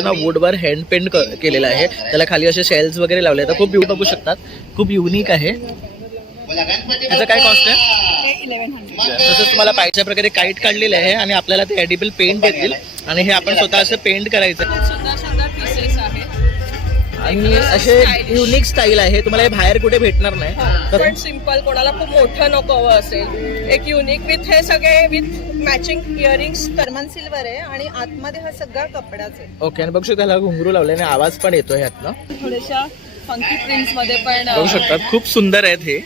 वुडवर hand paint केलेला आहे, त्याला खाली असे शेल्स वगैरे लावले तर खूप बघू शकतात, खूप युनिक आहे. त्याचं काय कॉस्ट आहे? 1100. तसंच तुम्हाला पाहिजे प्रकारे काईट काढलेले आहे आणि आपल्याला ते एडिबल पेंट देतील आणि हे आपण स्वतः असं पेंट करायचं आणि असे युनिक स्टाईल आहे, तुम्हाला हे बाहेर कुठे भेटणार नाही. पण सिंपल, कोणाला खूप मोठं नको हवं असेल, एक युनिक विथ हे सगळे with matching earrings. Terman silver आहे आणि आतमध्ये हा सगळा कपडाच आहे. ओके. आणि बघू शकता त्याला घुंगरू लावले आणि आवाज पण येतो ह्यातनं. थोड्याशा फंकी प्रिंट्स मध्ये पण बघू शकतात, खूप सुंदर आहेत हे.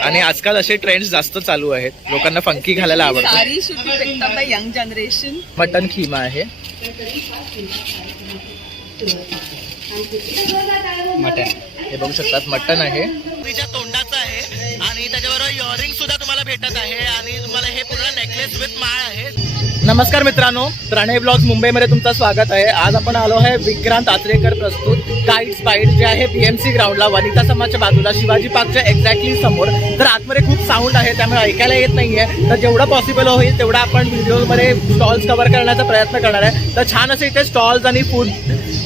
आणि आजकाल असे ट्रेंड्स जास्त चालू आहेत, लोकांना फंकी घालायला आवडतं. सारी should be picked up by young generation. Mutton keema आहे, मटन. हे बघू शकतात मटन आहे, तोंडाचं आहे आणि त्याच्याबरोबर इयरिंग सुद्धा तुम्हाला भेटत आहे आणि तुम्हाला हे पूर्ण नेकलेस विथ माळ आहे. नमस्कार मित्रांनो, प्रणय ब्लॉग्स मुंबईमध्ये तुमचं स्वागत आहे. आज आपण आलो आहे विक्रांत आचरेकर प्रस्तुत काईट्स बाईट जे आहे BMC ग्राउंडला, वनिता समाजच्या बाजूला, शिवाजी पार्कच्या एक्झॅक्टली समोर. तर आतमध्ये खूप साऊंड आहे त्यामुळे ऐकायला येत नाहीये, तर जेवढं पॉसिबल होईल तेवढा आपण व्हिडिओमध्ये स्टॉल्स कव्हर करण्याचा प्रयत्न करणार आहे. तर छान असे इथे स्टॉल्स आणि फूड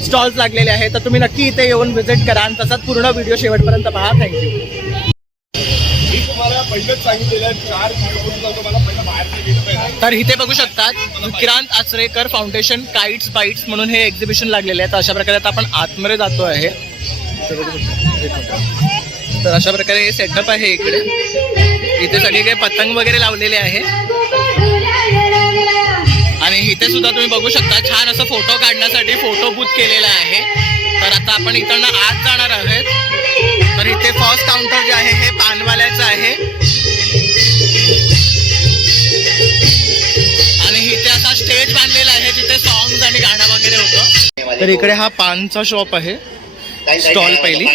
स्टॉल्स लागलेले आहेत, तर तुम्ही नक्की इथे येऊन व्हिजिट करा आणि तसाच पूर्ण व्हिडिओ शेवटपर्यंत पहा. थँक्यू. तर इथे बघू शकतात विक्रांत आचरेकर फाउंडेशन काईट्स बाईट्स म्हणून हे एक्झिबिशन लागलेले आहे. तर अशा प्रकारे आता आपण आतमध्ये जातो आहे. तर अशा प्रकारे हे सेटअप आहे इकडे. इथे सगळे काही पतंग वगैरे लावलेले आहे आणि इथे सुद्धा तुम्ही बघू शकता छान असं फोटो काढण्यासाठी फोटो बूथ केलेला आहे. तर आता आपण इकडनं आत जाणार आहोत. तर इथे फर्स्ट काउंटर जे आहे हे पानवाल्याचं आहे आणि इथे असा स्टेज बांधलेला आहे जिथे सॉंग्स आणि गाणं वगैरे होतं. तर इकडे हा पानचा शॉप आहे, स्टॉल पहिली.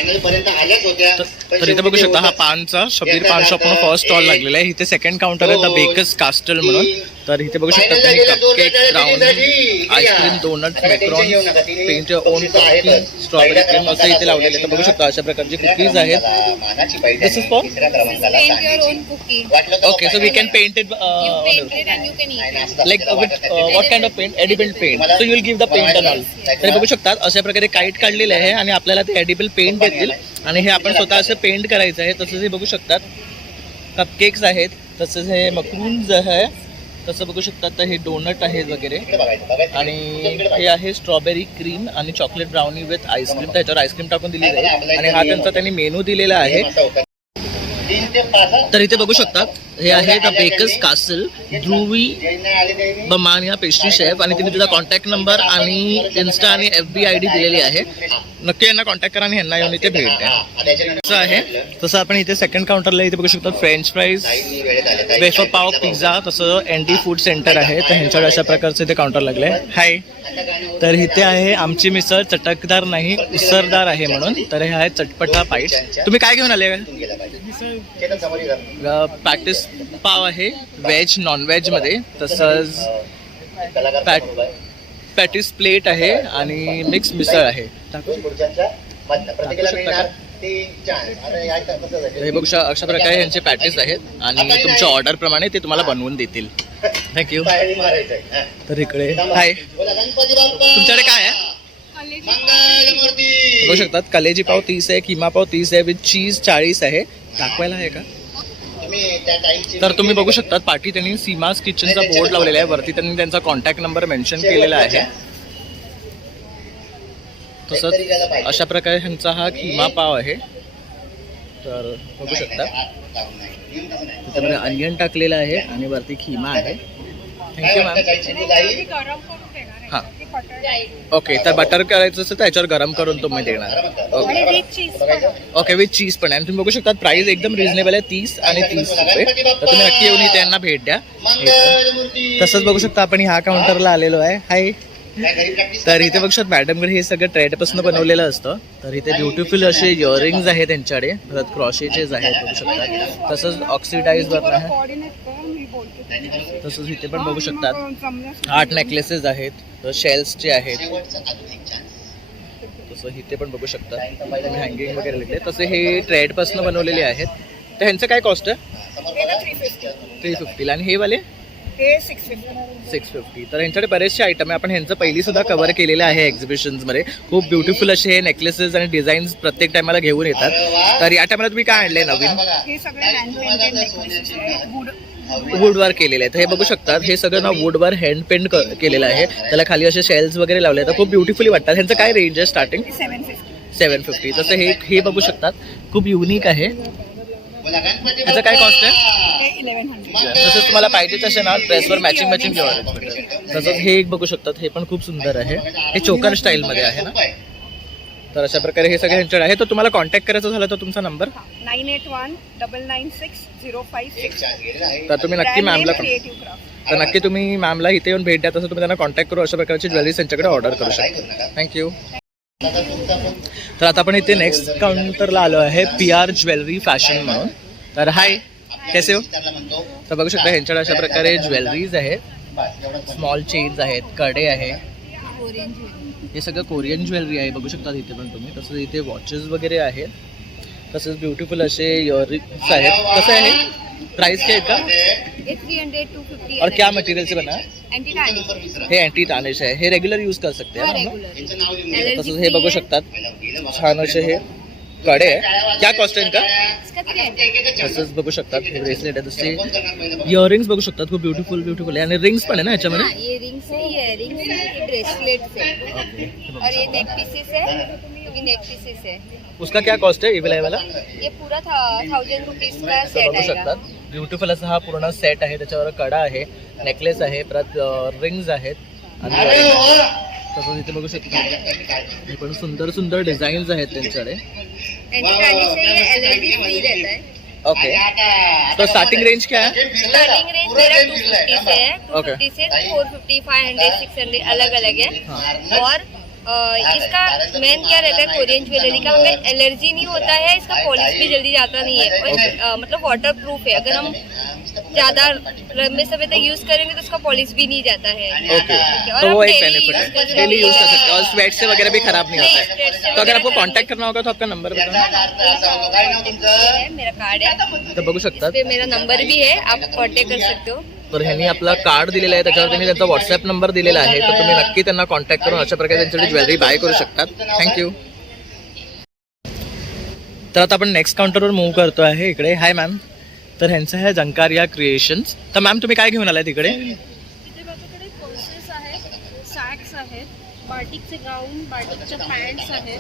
तर इथे बघू शकता हा पानचा शबीर पान शॉप म्हणून फर्स्ट स्टॉल लागलेला आहे. इथे सेकंड काउंटर आहे द बेकर्स कास्टल म्हणून. तर इथे बघू शकता त्यांनी cupcake, brownie, ice cream, donut, macaron, paint own cookie, strawberry cream असं इथे लावलेले. तर बघू शकता अशा प्रकारचे कुकीज आहेत. This is for okay, so we can paint it like what kind of paint? Edible paint. So you will give the paint and all. तर बघू शकता अशा प्रकारे काईट काढलेले आहे आणि आपल्याला ते एडिबल पेंट देतील आणि हे आपण स्वतः असं पेंट करायचं आहे. तसंच हे बघू शकतात कपकेक्स आहेत, तसंच हे मक्रून्स आहे, तसं बघू शकतात. तर हे डोनट आहेत वगैरे आणि हे आहे स्ट्रॉबेरी क्रीम आणि चॉकलेट ब्राउनी विथ आईस्क्रीम. त्याच्यावर आईस्क्रीम टाकून दिली जाईल आणि हा त्यांचा त्यांनी मेनू दिलेला आहे. तर इथे बघू शकतात हे आहे the Bakers Castle, Dhruvi Bamania pastry chef आणि तिने तुझा कॉन्टॅक्ट नंबर आणि इन्स्टा आणि FB ID दिलेली आहे. नक्की यांना कॉन्टॅक्ट करा आणि यांना येऊन इथे भेट द्या. असं आहे. तसं आपण इथे सेकंड काउंटरला इथे बघू शकतो फ्रेंच फ्राईज, वेफर पाव, पिझ्झा, तसं ND फूड सेंटर आहे. तर ह्यांच्याकडे अशा प्रकारचं इथे काउंटर लागलं आहे. हाय. तर इथे आहे आमची मिसळ चटकदार नाही उसरदार आहे म्हणून. तर हे आहे चटपटा पाईट. तुम्ही काय घेऊन आले? पॅटिस पाव आहे व्हेज नॉन व्हेज मध्ये, तसंच पॅटिस प्लेट आहे आणि मिक्स मिसळ आहे. हे बघू शकता अशा प्रकारे यांचे पॅटिस आहेत आणि तुमच्या ऑर्डर प्रमाणे ते तुम्हाला बनवून देतील. थँक्यू. तर इकडे हाय, तुमच्याकडे काय आहे? बघू शकतात कलेजी पाव 30 आहे, किमा पाव 30 आहे, विथ चीज 40 आहे. दाखवायला आहे का? तर तुम्ही बघू शकतात पाठी त्यांनी सीमास किचनचा बोर्ड लावलेला आहे. वरती त्यांनी त्यांचा कॉन्टॅक्ट नंबर मेन्शन केलेला आहे. तसंच अशा प्रकारे ह्यांचा हा किमा पाव आहे. तर बघू शकता त्याच्यामध्ये अनियन टाकलेला आहे आणि वरती खिमा आहे. Thank you ma'am. हां ओके. तर बटर करायचं असेल तर याच्यावर गरम करून तुम्ही देणार. ओके विथ चीज पण आहे. आणि तुम्ही बघू शकता प्राइस एकदम रिझनेबल आहे, 30 आणि 30 रुपये. तर तुम्ही नक्की येऊन इथे यांना भेट द्या. तसंच बघू शकता आपण ह्या काउंटरला आलेलो आहे. हाय. तर इथे बघू शकता मॅडमकडे हे सगळं ट्रेडपासून बनवलेलं असतं. तर इथे ब्युटिफुल असे इयरिंग्ज आहेत त्यांच्याकडे, परत क्रॉशेचेच आहेत बघू शकता. तसंच ऑक्सिडाइज वर आहे. तसंच इथे पण बघू शकतात 8 नेकलेसेस आहेत, शेल्सचे आहेत. तसं इथे पण बघू शकता हँगिंग वगैरे लागले. तसे हे ट्रेडपासून बनवलेले आहेत. तर ह्यांचं काय कॉस्ट आहे? 350. आणि हे वाले हे 650. 650. तर ह्यांच्याकडे बरेचसे आयटम आहे. आपण ह्यांचं पहिली सुद्धा कव्हर केलेलं आहे एक्झिबिशन्समध्ये. खूप ब्युटिफुल असे हे नेकलेसेस आणि डिझाईन्स प्रत्येक टायमाला घेऊन येतात. तर या टायमाला तुम्ही काय आणले नवीन? हे सगळे हँड पेंटेड नेकलेसेस आहेत. वुडवर केलेले आहेत. हे बघू शकतात, हे सगळं ना वुडवर हँड पेंट केलेलं आहे. त्याला खाली असे शेल्स वगैरे लावले आहेत. खूप ब्युटिफुली वाटतात. ह्यांचं काय रेंज आहे स्टार्टिंग? 750. तसं हे बघू शकतात, खूप युनिक आहे. ह्याचं काय कॉस्ट आहे? हे 1100. तसंच तुम्हाला पाहिजे तसे ना ड्रेसवर मॅचिंग जॉर्जेट भेटेल. तसंच हे एक बघू शकतात, हे पण खूप सुंदर आहे. हे चोकर स्टाईलमध्ये आहे ना. तर अशा प्रकारे हे सगळे ह्यांच्याकडे आहे. तर तुम्हाला कॉन्टॅक्ट करायचं झालं तर तुमचा नंबर 9819960566. तर तुम्ही नक्की मॅमला क्रिएटिव्ह क्राफ्ट. तर नक्की तुम्ही मॅमला इथे येऊन भेट द्या. तसं तुम्ही त्यांना कॉन्टॅक्ट करू अशा प्रकारची ज्वेलरी त्यांच्याकडे ऑर्डर करू शकता. थँक्यू. तर आता आपण इथे नेक्स्ट काउंटरला आलो आहे, PR ज्वेलरी फॅशन म्हणून. तर हाय, कैसे हो? तर बघू शकता ह्यांच्याकडे अशा प्रकारे ज्वेलरीज आहेत. स्मॉल चेन्स आहेत, कडे आहे. हे सगळं कोरियन ज्वेलरी आहे, बघू शकता इथे पण तुम्ही. तसंच इथे वॉचेस वगैरे आहेत. तसंच ब्युटिफुल असे इयरिंग्स आहेत. कसं आहे, प्राइस क्या है इसका? 300 250. और क्या मटेरियल से बना है? एंटी टार्निश हे अँटी टार्निश आहे. हे रेग्युलर यूज कर सकते हैं ना हम लोग? तसंच हे बघू शकतात, छान असे हे कडे आहे. क्या कॉस्ट आहे इनका? इसका 300. तसंच बघू शकतात हे ब्रेसलेट आहे. तसे इयरिंग्स बघू शकतात, खूप ब्युटिफुल आहे. आणि रिंग्स पण आहे ना ह्याच्यामध्ये. हाँ, ये रिंग्स है, इयरिंग्स है, ये ब्रेसलेट्स है और ये नेक पीसेस है. ये भी नेक पीसेस है. उसका क्या कॉस्ट आहे इवेला वाला? ये पूरा 1000 रुपीज का तर सेट बघू आएगा. शकतात, ब्युटिफुल असा हा पूर्ण सेट आहे. त्याच्यावर कडा आहे, नेकलेस आहे, परत रिंग्स आहेत. आणि तसंच इथे बघू शकता हे पण सुंदर डिझाईन्स आहेत त्यांच्याकडे. एंटी टार्निश है, ये एलईडी फ्री रहता है. ओके, तो स्टार्टिंग रेंज क्या है? स्टार्टिंग रेंज मेरा 250 से है. Okay. 250 से 450, 500, 600 अलग अलग है. और इसका मेन क्या रहता है कोरियन ज्वेलरी का, हमें एलर्जी नहीं होता है, इसका पॉलिश भी जल्दी जाता नहीं है और मतलब वाटर प्रूफ है. अगर हम ज्यादा लंबे समय तक यूज करेंगे तो उसका पॉलिश भी नहीं जाता है. ओके, और तो हम वो एक daily बेनिफिट use है, कर सकते डेली यूज कर हैं. सकते हैं और स्वेट से वगैरह भी खराब नहीं होता नहीं, है. sweat से तो अगर वगैरह आपको खराब कांटेक्ट करना होगा तो आपका नंबर बताना. है, मेरा कार्ड है, तर बघू शकतात, पे मेरा नंबर भी है, आप कांटेक्ट कर सकते हो. तर ह्यांनी आपला कार्ड दिलेला आहे, त्याच्यावर त्यांनी त्यांचा व्हॉट्सअप नंबर दिलेला आहे. तर तुम्ही नक्की त्यांना कॉन्टॅक्ट करून अशा प्रकारे त्यांच्याकडे ज्वेलरी बाय करू शकतात. थँक्यू. तर आता आपण नेक्स्ट काउंटरवर मूव्ह करतो आहे. इकडे हाय मॅम, तर ह्यांचं आहे झंकारिया क्रिएशन्स. तर मॅम तुम्ही काय घेऊन आलाय तिकडे? तिथे माझ्याकडे पर्सेस आहेत, सॅक्स आहेत, बाटिकचे गाऊन, बाटिकच्या पॅन्ट्स आहेत,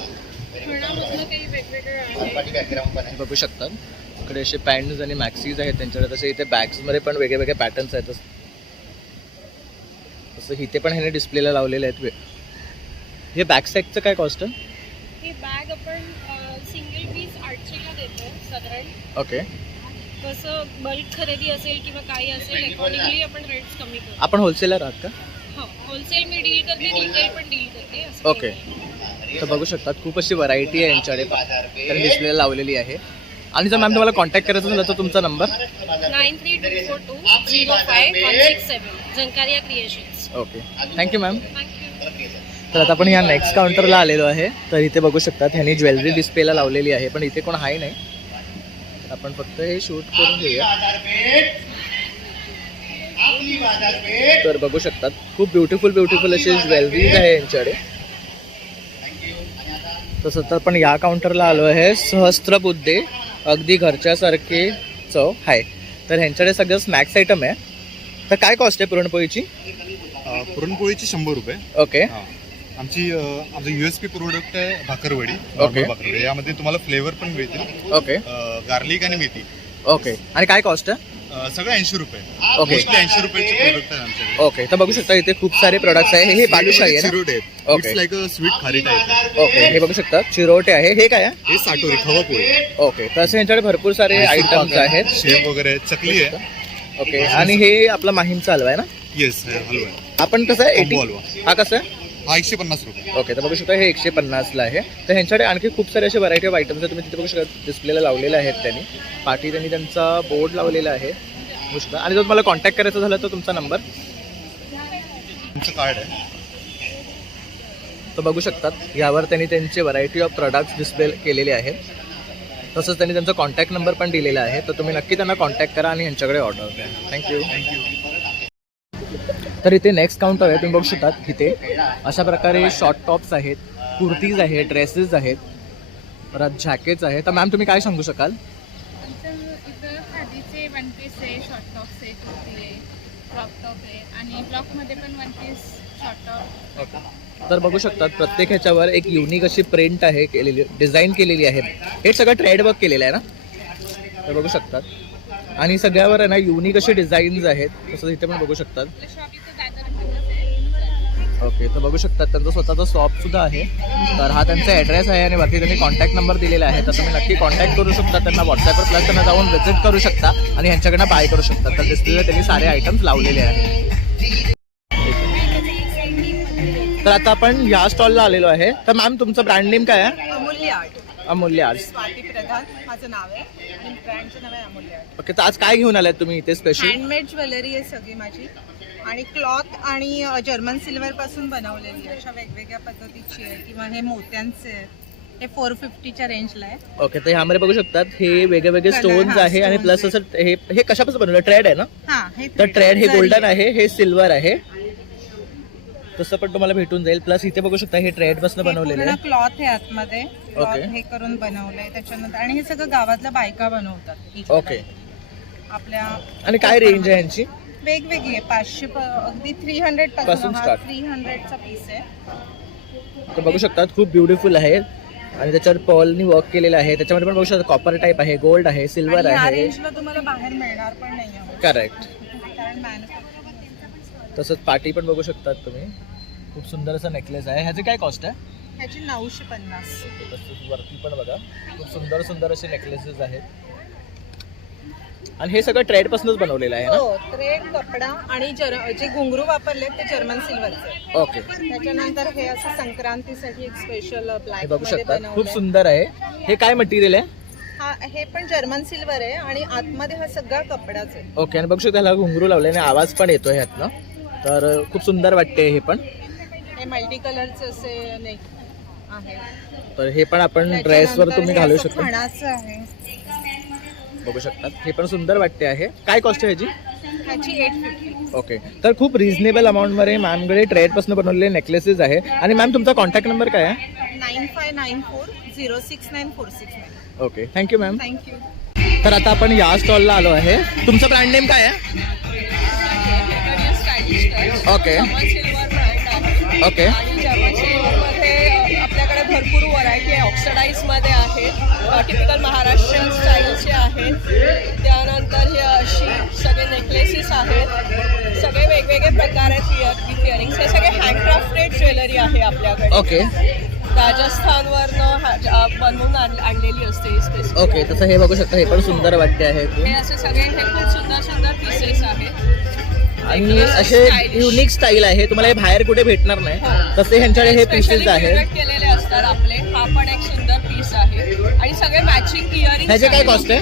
खणामधलं काही वेगवेगळे आहे. बघू शकतात इकडे असे पॅन्ट्स आणि मॅक्सीज आहेत त्यांच्याकडे. तसे इथे बॅग्समध्ये पण वेगळे पॅटर्न्स आहेत. तसं इथे पण ह्याने डिस्प्लेला लावलेले आहेत. हे बॅक सॅकचं काय कॉस्ट आहे? ही बॅग आपण सिंगल पीस 800ला देतो साधारण. ओके, कसं बल्क खरेदी असेल किंवा काही असेल अकॉर्डिंगली आपण रेट्स कमी करतो. आपण होलसेलर आहात का? हो, होलसेल मी डील करते, रिटेल पण डील करते असं ओके, तर बघू शकतात खूप अशी व्हरायटी आहे यांच्याकडे. त्यांनी डिस्प्लेला लावलेली आहे. आणि जर मॅम तुम्हाला कॉन्टॅक्ट करायचं झालं तर तुमचा number 9324205167 Jhankaria Creations. Okay, thank you ma'am. Thank you. तर आता आपण या नेक्स्ट काउंटरला आलेलो आहे. तर इथे बघू शकतात ह्यांनी ज्वेलरी डिस्प्लेला लावलेली आहे, पण इथे कोण आहे नाही. आपण फक्त हे शूट करून घेऊया. तर बघू शकतात खूप ब्युटिफुल अशी ज्वेलरीज आहे यांच्याकडे. तसं तर आपण या काउंटरला आलो आहे. सहस्त्रबुद्धे, अगदी घरच्यासारखे चव आहे. तर ह्यांच्याकडे सगळं स्नॅक्स आयटम आहे. तर काय कॉस्ट आहे पुरणपोळीची? पुरणपोळीची 100 रुपये. ओके, आमचं USP प्रोडक्ट आहे भाकरवडी. ओके. भाकरवडी यामध्ये तुम्हाला फ्लेवर पण मिळतील, ओके, गार्लिक आणि मेथी. ओके. आणि काय कॉस्ट आहे? सगळं 80 रुपये. ओके. मोस्टली 80 रुपयाचे प्रोडक्ट आहे आमच्याकडे. ओके, तर बघू शकता इथे खूप सारे प्रोडक्ट्स आहे. हे बालुशाही आहे ना? चिरोटे आहेत. Okay. It's like a sweet खारी टाईप. ओके, हे बघू शकता चिरोटे आहे. हे काय आहे? हे साटोरी खवा पोळी. ओके, तर असे यांच्याकडे भरपूर सारे आयटम्स आहेत. शेव वगैरे चकली आहे. ओके, आणि हे आपला माहीमचा हलवा आहे ना? येस, हलवा आहे. आपण कसं आहे Combo 80? हलवा. हा कसं आहे? हा 150 रुपये. ओके, तर बघू शकता हे 150ला आहे. तर ह्यांच्याकडे आणखी खूप सारे असे व्हरायटी ऑफ आयटम्स आहेत. तुम्ही तिथे बघू शकता डिस्प्लेला लावलेले आहेत त्यांनी. पाठी त्यांनी त्यांचा बोर्ड लावलेला आहे बघू शकता. आणि जर तुम्हाला कॉन्टॅक्ट करायचं झालं तर तुमचा नंबर तुमचं कार्ड आहे. तर बघू शकतात यावर त्यांनी त्यांचे व्हरायटी ऑफ प्रोडक्ट्स डिस्प्ले केलेले आहेत. तसंच त्यांनी त्यांचा कॉन्टॅक्ट नंबर पण दिलेला आहे. तर तुम्ही नक्की त्यांना कॉन्टॅक्ट करा आणि यांच्याकडे ऑर्डर द्या. थँक्यू. तर इथे नेक्स्ट काउंटर आहे, तुम्ही बघू शकता इथे अशा प्रकारे शॉर्ट टॉप्स आहेत, कुर्तीज आहेत, ड्रेसेस आहेत, परत जॅकेट्स आहेत. तर मॅम तुम्ही काय सांगू शकाल? इथं खादीचे वन पीस आहे, शॉर्ट टॉप्स आहे, कुर्ती आहे, क्रॉप टॉप आहे आणि ब्लॉकमध्ये पण वन पीस शॉर्ट टॉप. तर बघू शकतात प्रत्येक ह्याच्यावर एक युनिक अशी प्रिंट आहे केलेली, डिझाईन केलेली आहे. हे सगळं ट्रेड वर्क केलेलं आहे ना, तर बघू शकतात. आणि सगळ्यावर आहे ना युनिक असे डिझाईन्स आहेत, तसं इथे पण बघू शकतात. शॉप इथं दादर ओके, तर बघू शकतात त्यांचा स्वतःचा शॉप सुद्धा आहे. तर हा त्यांचा ॲड्रेस आहे आणि वरती त्यांनी कॉन्टॅक्ट नंबर दिलेला आहे. तर तुम्ही नक्की कॉन्टॅक्ट करू शकता त्यांना व्हॉट्सॲपवर, प्लस त्यांना जाऊन व्हिजिट करू शकता आणि ह्यांच्याकडनं बाय करू शकता. तर डिस्प्लेला त्यांनी सारे आयटम्स लावलेले आहेत. तर आता आपण या स्टॉलला आलेलो आहे. तर मॅम तुमचं ब्रँड नेम काय आहे? अमूल्य आर्ट, अमूल्य आर्ट्स. स्वाती प्रधान माझं नाव आहे आणि ब्रँडचं नाव आहे अमूल्य आर्ट. ओके, तर आज काय घेऊन आलात तुम्ही इथे स्पेशल? हँडमेड ज्वेलरी आहे सगळी माझी आणि क्लॉथ आणि जर्मन सिल्वर पासून बनवलेली आहे. अशा वेगवेगळ्या पद्धतीची आहे किंवा हे मोत्यांचे आहे. हे 450च्या रेंजला आहे. ओके, तर ह्यामध्ये बघू शकतात हे वेगळे वेगळे Colour, स्टोन्स हा, आहे आणि stones प्लस असं हे कशापासून बनवलं? ट्रेड आहे ना? हा, हे तर ट्रेड हे जरी गोल्डन आहे, हे सिल्वर आहे, तसं पण तुम्हाला भेटून जाईल. प्लस इथे बघू शकता हे ट्रेड पासून बनवलेलं पूर्ण आहे. क्लॉथ आहे आतमध्ये, क्लॉथ Okay. हे करून बनवलंय त्याच्यानंतर. आणि हे सगळं गावातल्या बायका बनवतात each ओके, बायका. आपल्या आणि काय रेंज आहे यांची? वेगवेगळी आहे. 500 अगदी 300 पासून पासून start. 300चा पीस आहे. तर बघू शकतात खूप ब्युटिफुल आहे आणि त्याच्यावर पर्लनी वर्क केलेलं आहे. त्याच्यामध्ये पण बघू शकता कॉपर टाईप आहे, गोल्ड आहे, सिल्वर आणि ह्या आहे. रेंजला तुम्हाला बाहेर मिळणार पण नाही करेक्ट. कारण मॅन्युफॅक्चर. तसंच पाटी पण बघू शकतात तुम्ही. खूप सुंदर असं नेकलेस आहे. ह्याची काय कॉस्ट आहे? ह्याची 950. तसंच वरती पण बघा खूप सुंदर सुंदर असे नेकलेसेस आहेत आणि हे सगळं ट्रेड पासूनच बनवलेलं आहे ना? हो, थ्रेड, कपडा आणि जे घुंगरू वापरले ते जर्मन सिल्वरचे. ओके, त्याच्यानंतर हे असं संक्रांतीसाठी एक स्पेशल हे ब्लॅक बघू मध्ये शकतात खूप बनवलंय. सुंदर आहे. हे काय मटेरियल आहे? हा, हे पण जर्मन सिल्वर आहे आणि आतमध्ये हा सगळा कपडाच आहे. ओके, आणि बघू शकता ह्याला घुंगरू लावले आणि आवाज पण येतोय ह्यातनं. तर खूप सुंदर वाटते हे पण. हे मल्टी कलरचे असे नेक आहे. तर हे पण आपण ड्रेसवर तुम्ही त्याच्यानंतर हे घालू असं शकता. खणाचं आहे. बघू शकतात हे पण सुंदर वाटते आहे. काय कॉस्ट आहे ह्याची? ह्याची 850. ओके, तर खूप रिझनेबल अमाऊंटमध्ये मॅमकडे ट्रेडपासून बनवलेले नेकलेसेस आहे. आणि मॅम तुमचा कॉन्टॅक्ट नंबर काय आहे? 9594069469. Okay, thank you ma'am. थँक्यू. तर आता आपण या स्टॉलला आलो आहे. तुमचं ब्रँड नेम काय आहे? ओके. ओके. आणि जर्मन सिल्वरमध्ये आपल्याकडे भरपूर व्हरायटी आहे. ऑक्सिडाईजमध्ये आहेत, टिपिकल महाराष्ट्रीयन स्टाईलचे आहेत. त्यानंतर हे अशी सगळे नेकलेसेस आहेत. सगळे वेगवेगळे प्रकार आहेत इयरिंग्स. हे सगळे हँडक्राफ्टेड ज्वेलरी आहे आपल्याकडे. ओके. राजस्थानवरनं बनवून आणलेली असते स्पेसिफिक. ओके, तसं हे बघू शकता हे पण सुंदर वाटते आहे हे असे सगळे हे खूप सुंदर सुंदर पीसेस आहेत आणि असे युनिक स्टाईल आहे. तुम्हाला हे बाहेर कुठे भेटणार नाही, तसे ह्यांच्याकडे हे पीसेस आहेत. केलेले असतात आपले. हा पण एक सुंदर पीस आहे आणि सगळे मॅचिंग इयरिंग. ह्याचे काय कॉस्ट आहे?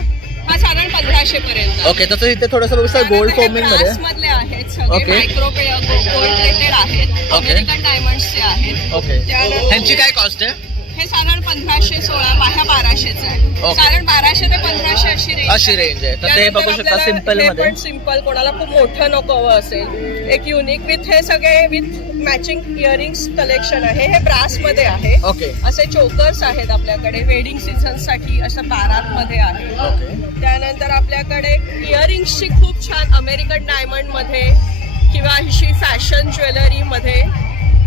हा साधारण 1500 पर्यंत. ओके, तसं इथे थोडंसं बघू शकता गोल्ड फॉर्मिंग मध्ये. मधले आहेत सगळे. Okay. मायक्रो गोल्ड प्लेटेड आहेत. Okay. अमेरिकन डायमंड्सचे आहेत. ओके, त्यानंतर ह्यांची काय कॉस्ट आहे? हे साधारण 1500, 16, ह्या 1200चं आहे. Okay. साधारण 1200 ते 1500 अशी रेंज आहे. तर ते बघू शकता सिम्पल मध्ये. सिम्पल, कोणाला खूप मोठं नको हवं असेल, एक युनिक विथ हे सगळे विथ मॅचिंग इयरिंग्स कलेक्शन आहे. हे ब्रास मध्ये आहे. ओके. असे चोकर्स आहेत आपल्याकडे वेडिंग सीझन साठी. असं बारात मध्ये आहे. ओके. त्यानंतर आपल्याकडे इयरिंग्सची खूप छान अमेरिकन डायमंड मध्ये किंवा अशी फॅशन ज्वेलरी मध्ये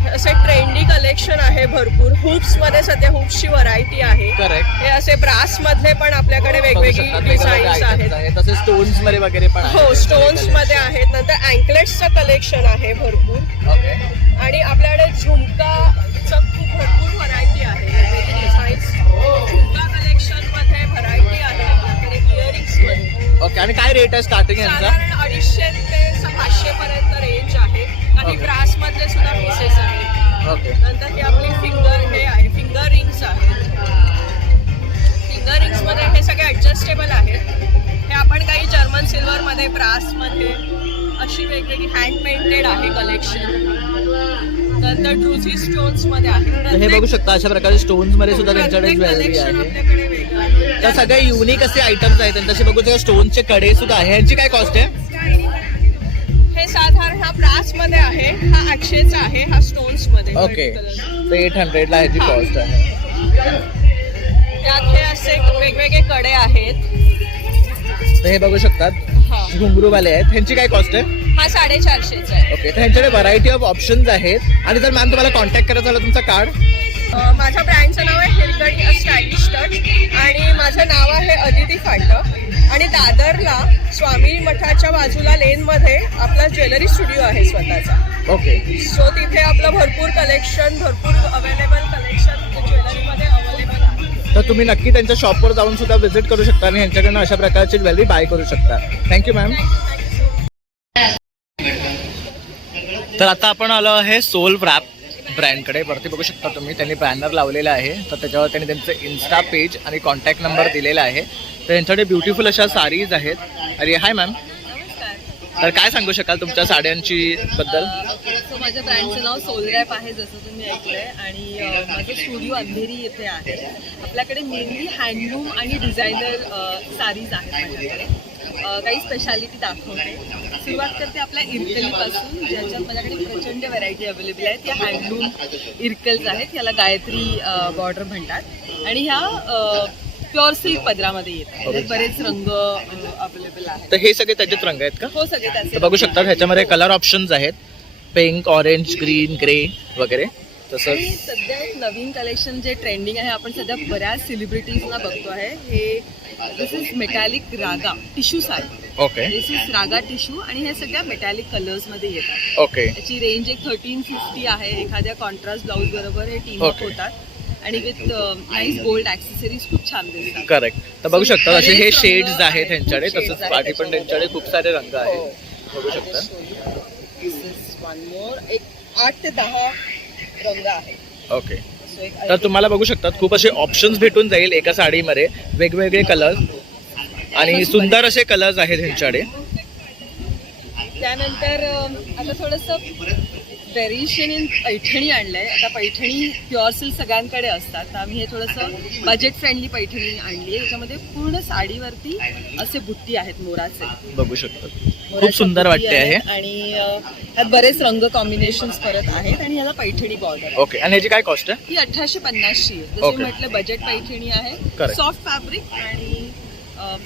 असे ट्रेंडी कलेक्शन आहे भरपूर. हुप्स मध्ये सध्या हुप्सची व्हरायटी आहे. करेक्ट. हे असे ब्रास मधले पण आपल्याकडे वेगवेगळी डिझाईन्स आहेत. तसे स्टोन्स मध्ये वगैरे पण हो, स्टोन्स मध्ये आहेत. नंतर अँकलेट्सचं कलेक्शन आहे भरपूर. ओके. आणि आपल्याकडे झुमकाचं खूप भरपूर व्हरायटी आहे. वेगवेगळी डिझाईन्स झुमका कलेक्शन मध्ये व्हरायटी आहे आपल्याकडे इयरिंग्स मध्ये. ओके, आणि काय रेट आहे स्टार्टिंग यांचा? साधारण 250 ते 500 पर्यंत रेंज आहे. काही Okay. ब्रास मधले सुद्धा पीसेस आहेत. ओके. नंतर हे आपली हे आहे फिंगर रिंग्स आहेत. फिंगर रिंग्स मध्ये हे सगळे ऍडजस्टेबल आहेत. हे आपण काही जर्मन सिल्वर मध्ये, ब्रास मध्ये अशी वेगवेगळी हँड पेंटेड आहे कलेक्शन. नंतर ड्रुझी स्टोन्स मध्ये आहे. तर हे बघू शकता अशा प्रकारे स्टोन्स मध्ये सुद्धा त्यांच्याकडे ज्वेलरी कलेक्शन आहे. आपल्याकडे वेगळं आहे. तर सगळे युनिक असे आयटम्स आहेत. तसे बघू शकता स्टोनचे कडे सुद्धा आहे. यांची काय कॉस्ट आहे? हे साधारण हा ब्रास मध्ये आहे, हा 800चा आहे, हा स्टोन्स मध्ये. Okay, white color. तर 800 ला ह्याची कॉस्ट आहे. त्यात हे असे वेगवेगळे कडे आहेत. तर हे बघू शकतात हा घुंगरूवाले आहेत. ह्यांची काय कॉस्ट आहे? हा 450चा आहे. ओके, तर ह्यांच्याकडे व्हरायटी ऑफ ऑप्शन्स आहेत. आणि जर मॅम तुम्हाला कॉन्टॅक्ट करायचं झालं तुमचं कार्ड. माझ्या ब्रँडचं नाव आहे हिरकणी अ स्टायलिश टच आणि माझं नाव आहे अदिती फाटक आणि दादरला स्वामी मठाच्या बाजूला लेनमध्ये आपला ज्वेलरी स्टुडिओ आहे स्वतःचा. ओके, सो तिथे आपलं भरपूर कलेक्शन, भरपूर अवेलेबल कलेक्शन ज्वेलरीमध्ये अवेलेबल आहे. तर तुम्ही नक्की त्यांच्या शॉपवर जाऊन सुद्धा व्हिजिट करू शकता आणि ह्यांच्याकडनं अशा प्रकारची ज्वेलरी बाय करू शकता. Thank you ma'am. तर आता आपण आलो आहे सोल व्रॅप ब्रँडकडे. वरती बघू शकता तुम्ही त्यांनी बॅनर लावलेला आहे. तर त्याच्यावर त्यांनी त्यांचं इन्स्टा पेज आणि कॉन्टॅक्ट नंबर दिलेला आहे. तर यांच्याकडे ब्युटिफुल अशा साडीज आहेत. अरे हाय मॅम, तर काय सांगू शकाल तुमच्या साड्यांची बद्दल? सो माझ्या ब्रँडचं नाव सोल रॅप आहे, जसं तुम्ही ऐकलंय. आणि माझं स्टुडिओ अंधेरी येथे आहे. आपल्याकडे मेनली हँडलूम आणि डिझायनर साडीज आहेत माझ्याकडे. काही स्पेशालिटी दाखवते. सुरुवात करते आपल्या इरकलीपासून, ज्याच्यात माझ्याकडे प्रचंड व्हरायटी अवेलेबल आहेत. या हँडलूम इरकल्स आहेत, याला गायत्री बॉर्डर म्हणतात आणि ह्या प्युअर सिल्क पदरामध्ये येतात. त्यात बरेच रंग अवेलेबल आहेत. तर हे सगळे त्याच्यात रंग आहेत का? हो, सगळे तर त्याचे बघू शकता ह्याच्यामध्ये कलर ऑप्शन्स आहेत, पिंक, ऑरेंज, ग्रीन, ग्रे वगैरे. तसंच आणि सध्या एक नवीन कलेक्शन जे ट्रेंडिंग आहे, आपण सध्या बऱ्याच सेलिब्रिटीजना बघतो आहे. हे this is metallic Raga tissue sari. Okay this is Raga tissue आणि हे सगळ्या मेटॅलिक कलर्समध्ये येतात. ओके याची रेंज एक 1350 आहे. एखाद्या कॉन्ट्रास्ट ब्लाऊज बरोबर हे टीम अप Okay. होतात आणि विथ नाईस गोल्ड ॲक्सेसरीज खूप छान दिसतात. करेक्ट. तर बघू शकता असे हे बरेच रंग शेड्स आहेत आहेत, त्यांच्याकडे. खूप shades तसंच आहेत पाठी पण त्यांच्याकडे खूप सारे रंग हो. आहेत. बघू शकता. वन मोर, एक 8 ते 10 रंग आहेत. ओके, So, एक तर तुम्हाला बघू शकतात खूप असे ऑप्शन्स भेटून जाईल एका साडीमध्ये. वेगवेगळे कलर्स आणि सुंदर असे कलर्स आहेत ह्यांच्याकडे. त्यानंतर आता थोडंसं व्हेरिएशन इन पैठणी आणलंय. आता पैठणी प्युअर सिल्क सगळ्यांकडे असतात, तर आम्ही हे थोडंसं बजेट फ्रेंडली पैठणी आणली आहे. त्याच्यामध्ये पूर्ण साडीवरती असे बुट्टी आहेत मोराचे. बघू शकतात खूप सुंदर वाटते आहे. आणि त्यात बरेच रंग कॉम्बिनेशन परत आहेत आणि ह्याला पैठणी बॉर्डर. ओके, आणि ह्याची काय कॉस्ट आहे? ही 1850 आहे. जसं Okay. म्हटलं बजेट पैठणी आहे. Correct. सॉफ्ट फॅब्रिक आणि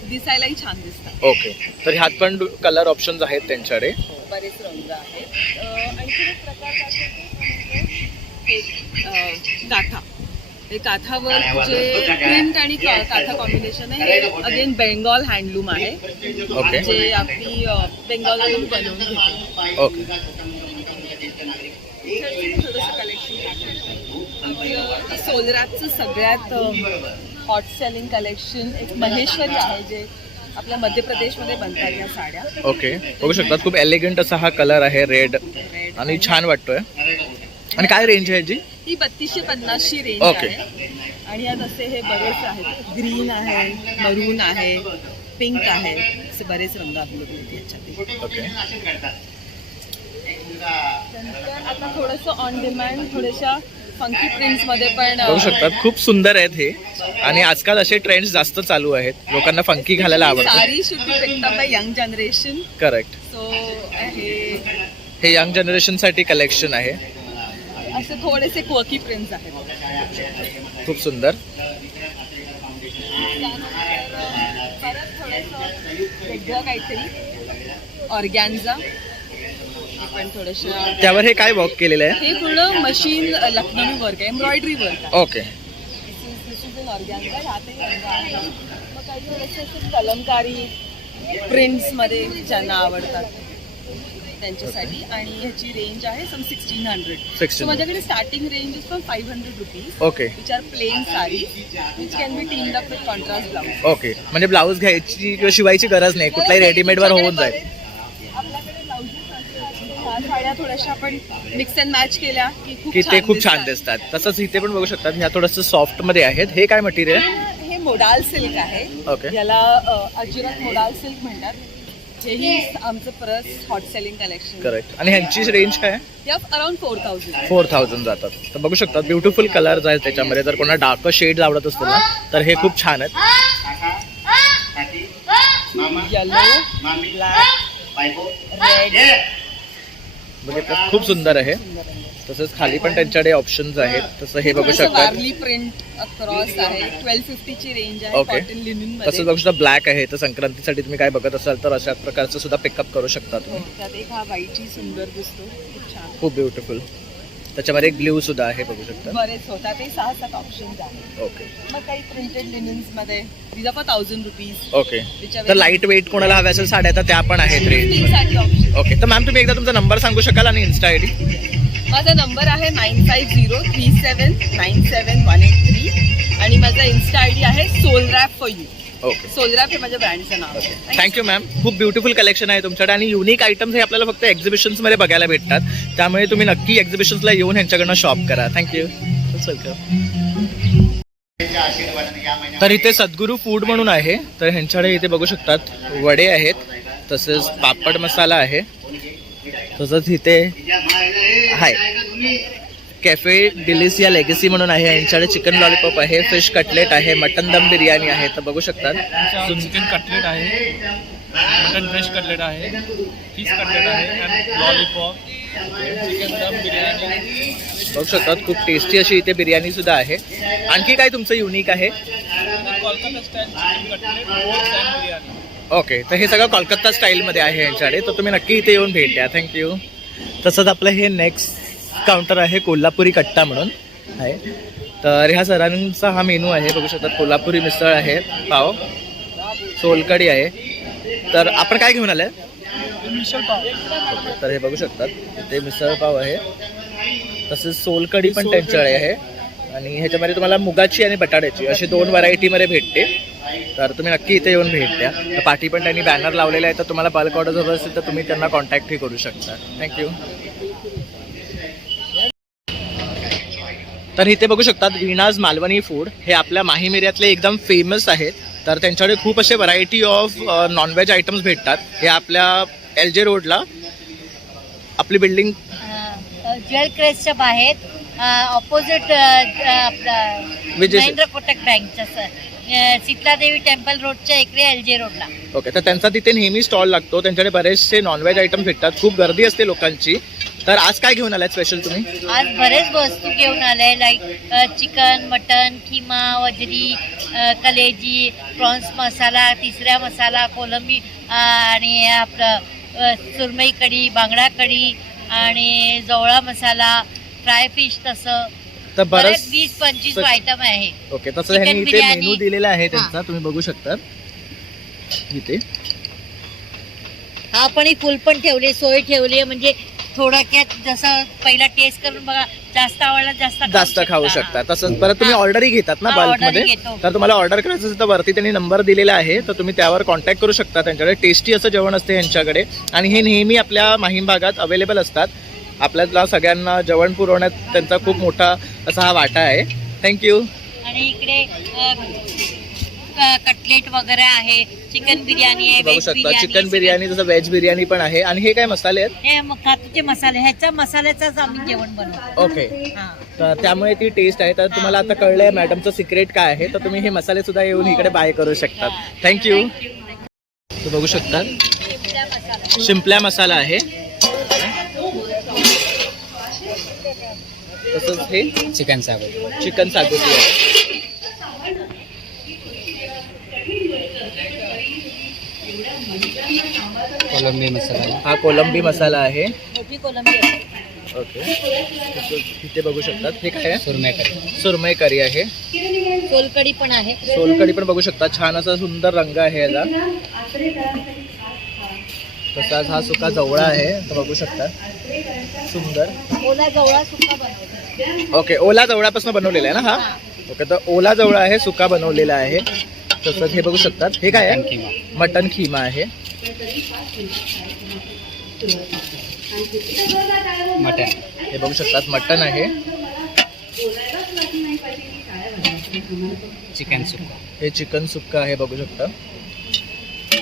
दिसायलाही छान दिसतात. ओके, तर ह्यात पण कलर ऑप्शन्स आहेत त्यांच्याकडे. बरेच रंग आहेत. आणखी एक प्रकार हे गाथा. हे काथावर जे प्रिंट आणि काथा कॉम्बिनेशन आहे, हे अगेन बेंगॉल हँडलूम आहे. ओके. जे आपली बेंगॉलमधून बनवून घेते. ओके, थोडंसं कलेक्शन आपलं सोलरॅपचं सगळ्यात हॉट सेलिंग कलेक्शन एक महेश्वरी आहे, जे आपल्या मध्य प्रदेशमध्ये बनतात या साड्या. ओके. बघू शकतात खूप एलिगंट असा हा कलर आहे, रेड, आणि छान वाटतोय. आणि काय रेंज आहे ह्याची? ही 3250 रेंज Okay. आहे. आणि यात असे हे बरेच आहेत. ग्रीन आहे, मरून आहे, पिंक आहे, असे बरेच रंग अवेलेबल आहेत याच्यात. ओके, त्यानंतर आता थोडंसं ऑन डिमांड थोड्याशा फंकी प्रिंट्स मध्ये पण बघू शकतात खूप सुंदर आहेत हे. आणि आजकाल असे ट्रेंड्स जास्त चालू आहेत, लोकांना फंकी घालायला आवडतं. सारी should be picked up by young generation. Correct. So हे यंग जनरेशन साठी कलेक्शन आहे. असे थोडेसे क्वर्की प्रिंट्स आहेत. खूप सुंदर. परत थोडंसं वेगळं काहीतरी ऑर्गॅन्झा. हे पण थोडंसं त्यावर हे काय वर्क केलेलं आहे? हे पूर्ण मशीन लखनवी वर्क आहे, एम्ब्रॉयडरी वर्क आहे. Okay, this is an organza. ह्यातही रंग आहे. मग काही थोडेसे असे कलमकारी प्रिंट्समध्ये ज्यांना आवडतात त्यांच्यासाठी. आणि ह्याची रेंज आहे सम 1600. 1600. So माझ्याकडे starting range is from 500 rupees. Okay, which are plain sari which can be teamed up with contrast blouse. Okay. म्हणजे ब्लाऊज घ्यायची किंवा शिवायची गरज नाही, कुठलाही रेडीमेडवर होऊन जाईल. आपल्याकडे ब्लाउजेस ह्या साड्या थोड्याशा आपण मिक्स अँड मॅच केल्या की ते खूप छान दिसतात. तसंच इथे पण बघू शकतात ह्या थोडंसं सॉफ्ट मध्ये आहेत. हे काय मटेरियल? हे मोडाल सिल्क आहे. ओके. याला अजिरात मोडाल सिल्क म्हणतात. हेही आमचं परत हॉट सेलिंग कलेक्शन. करेक्ट. आणि ह्यांची रेंज काय आहे? या अराउंड 4000. 4000 जातात. तर बघू शकतात ब्युटिफुल कलर्स आहेत त्याच्यामध्ये. जर कोणाला डार्क शेड्स आवडत असतील ना तर हे खूप छान आहेत. येलो, ब्लॅक, रेड, बघितलं खूप सुंदर आहे. तसंच खाली पण त्यांच्याकडे ऑप्शन्स आहेत. तसं हे बघू शकता. वारली प्रिंट क्रॉस आहे. 1250 ची रेंज आहे. ओके. कॉटन लिनन तसंच मध्ये. बघू शकता ब्लॅक आहे. तर संक्रांतीसाठी तुम्ही काय बघत असाल तर अशा प्रकारचं सुद्धा पिकअप करू शकता हो, तुम्ही. त्यात एक हा व्हाईटही सुंदर दिसतो. खूप छान. खूप ब्युटिफुल. त्याच्यामध्ये एक ब्ल्यू सुद्धा आहे बघू शकता. बरेच होतात. ते 6-7 ऑप्शन्स आहेत. ओके मग काही प्रिंटेड लिनन्स मध्ये दिजा फॉर 1000 रुपीज. ओके. तर लाईट वेट कोणाला हव्या असेल साड्या तर त्या पण आहेत रेंज. साठी ऑप्शन. ओके. तर मॅम तुम्ही एकदा तुमचा नंबर सांगू शकाल आणि इन्स्टा आय डी. माझा नंबर आहे 9503797183 आणि माझा इन्स्टा आय डी आहे सोलरॅप फॉर यू. ओके. सोलरॅप हे माझ्या ब्रँडचं नाव आहे. Thank you ma'am. खूप ब्युटिफुल कलेक्शन आहे तुमच्याकडे आणि युनिक आयटम्स हे आपल्याला फक्त एक्झिबिशन्समध्ये बघायला भेटतात. त्यामुळे तुम्ही नक्की एक्झिबिशन्सला येऊन ह्यांच्याकडनं शॉप करा. थँक्यू. वेलकम. तर इथे सद्गुरू फूड म्हणून आहे. तर ह्यांच्याकडे इथे बघू शकतात वडे आहेत. तसेच पापड मसाला आहे. तसंच इथे आहे कॅफे डिलिसिया लेगसी म्हणून आहे. यांच्याकडे चिकन लॉलीपॉप आहे, फिश कटलेट आहे, मटन दम बिर्याणी आहे. तर बघू शकतात चिकन कटलेट आहे, मटन फिश कटलेट आहे, फिश कटलेट आहे, लॉलीपॉप, चिकन दम बिर्याणी. बघू शकतात खूप टेस्टी अशी इथे बिर्याणी सुद्धा आहे. आणखी काय तुमचं युनिक आहे? Kolkata style chicken cutlet, rolls and biryani. Okay. तर हे सगळं कोलकाता स्टाईलमध्ये आहे यांच्याकडे. तर तुम्ही नक्की इथे येऊन भेट द्या. थँक्यू. तसंच आपलं हे नेक्स्ट काउंटर आहे कोल्हापुरी कट्टा म्हणून आहे. तर ह्या सरांचा हा मेनू आहे. बघू शकतात कोल्हापुरी मिसळ आहे, पाव, सोलकढी आहे. तर आपण काय घेऊन आलं? मिसळ पाव. तर हे बघू शकतात इथे मिसळ पाव आहे. तसेच सोलकढी पण त्यांच्याकडे आहे. आणि ह्याच्यामध्ये तुम्हाला मुगाची आणि बटाट्याची अशी 2 व्हरायटीमध्ये भेटते. तर तुम्ही नक्की इथे येऊन भेट द्या. तर पाठी पण त्यांनी बॅनर लावलेला आहे. तर तुम्हाला बल्क ऑर्डर हवं असेल तर तुम्ही त्यांना कॉन्टॅक्टही करू शकता. थँक्यू. तर इथे बघू शकतात वीणाज मालवणी फूड हे आपल्या माहीम एरियातले एकदम फेमस आहेत. तर त्यांच्याकडे खूप असे व्हरायटी ऑफ नॉनव्हेज आयटम्स भेटतात. हे आपल्या LJ रोडला आपली बिल्डिंग ज्वेल क्रेसच्या बाहेर ऑपोजिट विजय महेंद्र कोटक बँकच्या शीतलादेवी टेम्पल रोडच्या इकडे LJ रोडला. ओके. तर त्यांचा तिथे नेहमी स्टॉल लागतो. त्यांच्याकडे बरेचसे नॉनव्हेज आयटम भेटतात. खूप गर्दी असते लोकांची. तर आज काय घेऊन आलाय स्पेशल तुम्ही? आज बरेच वस्तू घेऊन आले लाईक चिकन, मटन, खिमा, वजरी, कलेजी, प्रॉन्स मसाला, तिसऱ्या मसाला, कोलंबी आणि आपलं सुरमई कढी, बांगडा कढी आणि जवळा मसाला, फ्राय फिश. तसं तर बरेच 20-25 आयटम आहे. ओके. तसं चिकन ह्यांनी इथे बिर्याणी. मेनू दिलेला आहे त्यांचा. तुम्ही बघू शकता इथे. आपण ही फुल पण ठेवली, सोय ठेवली. म्हणजे थोडक्यात जसं पहिला टेस्ट करून बघा, जास्त आवडला जास्त खाऊ शकता. तसंच परत तुम्ही ऑर्डरही घेतात ना हा, बल्क ऑर्डरही मध्ये. घेतो. तर तुम्हाला ऑर्डर करायचं असेल तर वरती त्यांनी नंबर दिलेला आहे. तर तुम्ही त्यावर कॉन्टॅक्ट करू शकता. त्यांच्याकडे टेस्टी असं जेवण असते यांच्याकडे. आणि हे नेहमी आपल्या माहीम भागात अवेलेबल असतात. आपल्याला सगळ्यांना जेवण पुरवण्यात त्यांचा खूप मोठा असा हा वाटा आहे. थँक्यू. आणि इकडे कटलेट वगैरे आहे, चिकन बिर्याणी आहे, बघू व्हेज शकता बिर्याणी. चिकन बिर्याणी तसं व्हेज बिर्याणी पण आहे. आणि हे काय मसाले आहेत? हे काजूचे मसाले, ह्याच्या मसाल्याचाच आम्ही जेवण बनवतो. ओके. हा. तर त्यामुळे ती टेस्ट आहे. तर तुम्हाला आता कळलंय मॅडमचं सिक्रेट काय आहे. तर तुम्ही हे मसाले सुद्धा येऊन इकडे बाय करू शकता. थँक्यू. तर बघू शकता शिंपल्या मसाला आहे. तसंच हे चिकन सागोती. चिकन सागोती आहे. कोलंबी मसाला. हा कोलंबी मसाला आहे. मोठी कोलंबी आहे. ओके. तसंच इथे बघू शकतात हे काय आहे? सुरमई करी. सुरमई करी आहे. सोलकढी पण आहे. सोलकढी पण बघू शकता. छान असा सुंदर रंग आहे याचा. तसाच हा सुका जवळा आहे. तर बघू शकता सुंदर. ओला जवळा सुका बनवतो. ओके. ओला जवळापासून बनवलेला आहे ना हा? ओके. तर ओला जवळा आहे, सुका बनवलेला आहे. तसंच हे बघू शकतात हे काय आहे? मटन खिमा आहे. मटन. हे बघू शकतात मटन आहे. चिकन सुक्का. हे चिकन सुक्का आहे. बघू शकता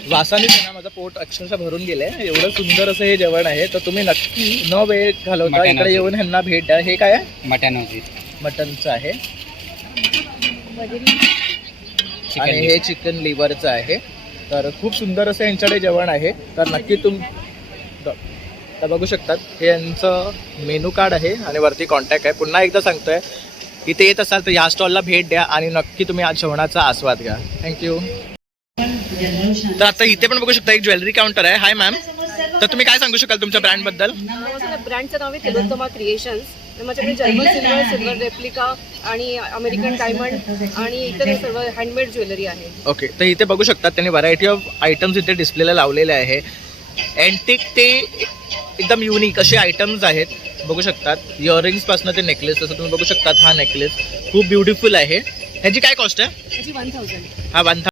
वासानेच आहे ना माझं पोट अक्षरशः भरून गेलंय. एवढं सुंदर असं हे जेवण आहे. तर तुम्ही नक्की न वेळ घालवता मटण इकडे येऊन ह्यांना भेट द्या. हे काय आहे? मटन होती. मटनचं आहे. चिकन आणि हे चिकन लिव्हरचं आहे. तर खूप सुंदर असं यांच्याकडे जेवण आहे. तर नक्की तर बघू शकतात हे यांचं मेनू कार्ड आहे आणि वरती कॉन्टॅक्ट आहे. पुन्हा एकदा सांगतोय, इथे येत असाल तर या स्टॉलला भेट द्या आणि नक्की तुम्ही आज जेवणाचा आस्वाद घ्या. थँक्यू. तर आता इथे पण बघू शकता एक ज्वेलरी काउंटर आहे. हाय मॅम, तर तुम्ही काय सांगू शकाल तुमच्या ब्रँडबद्दल? ब्रँडचं नाव आहे तिलोत्तमा क्रिएशन्स. माझ्याकडे जर्मन सिल्वर, सिल्वर रेप्लिका आणि अमेरिकन डायमंड आणि इतर सर्व हँडमेड ज्वेलरी आहे. ओके, तर इथे बघू शकतात त्यांनी व्हरायटी ऑफ आयटम्स इथे डिस्प्लेला लावलेले आहे. अँटिक ते एकदम युनिक असे आयटम्स आहेत. बघू शकतात इयरिंग्स पासून ते नेकलेस, जसं तुम्ही बघू शकतात हा नेकलेस खूप ब्युटिफुल आहे. ह्याची काय कॉस्ट आहे? त्याची 1000. हा 1000.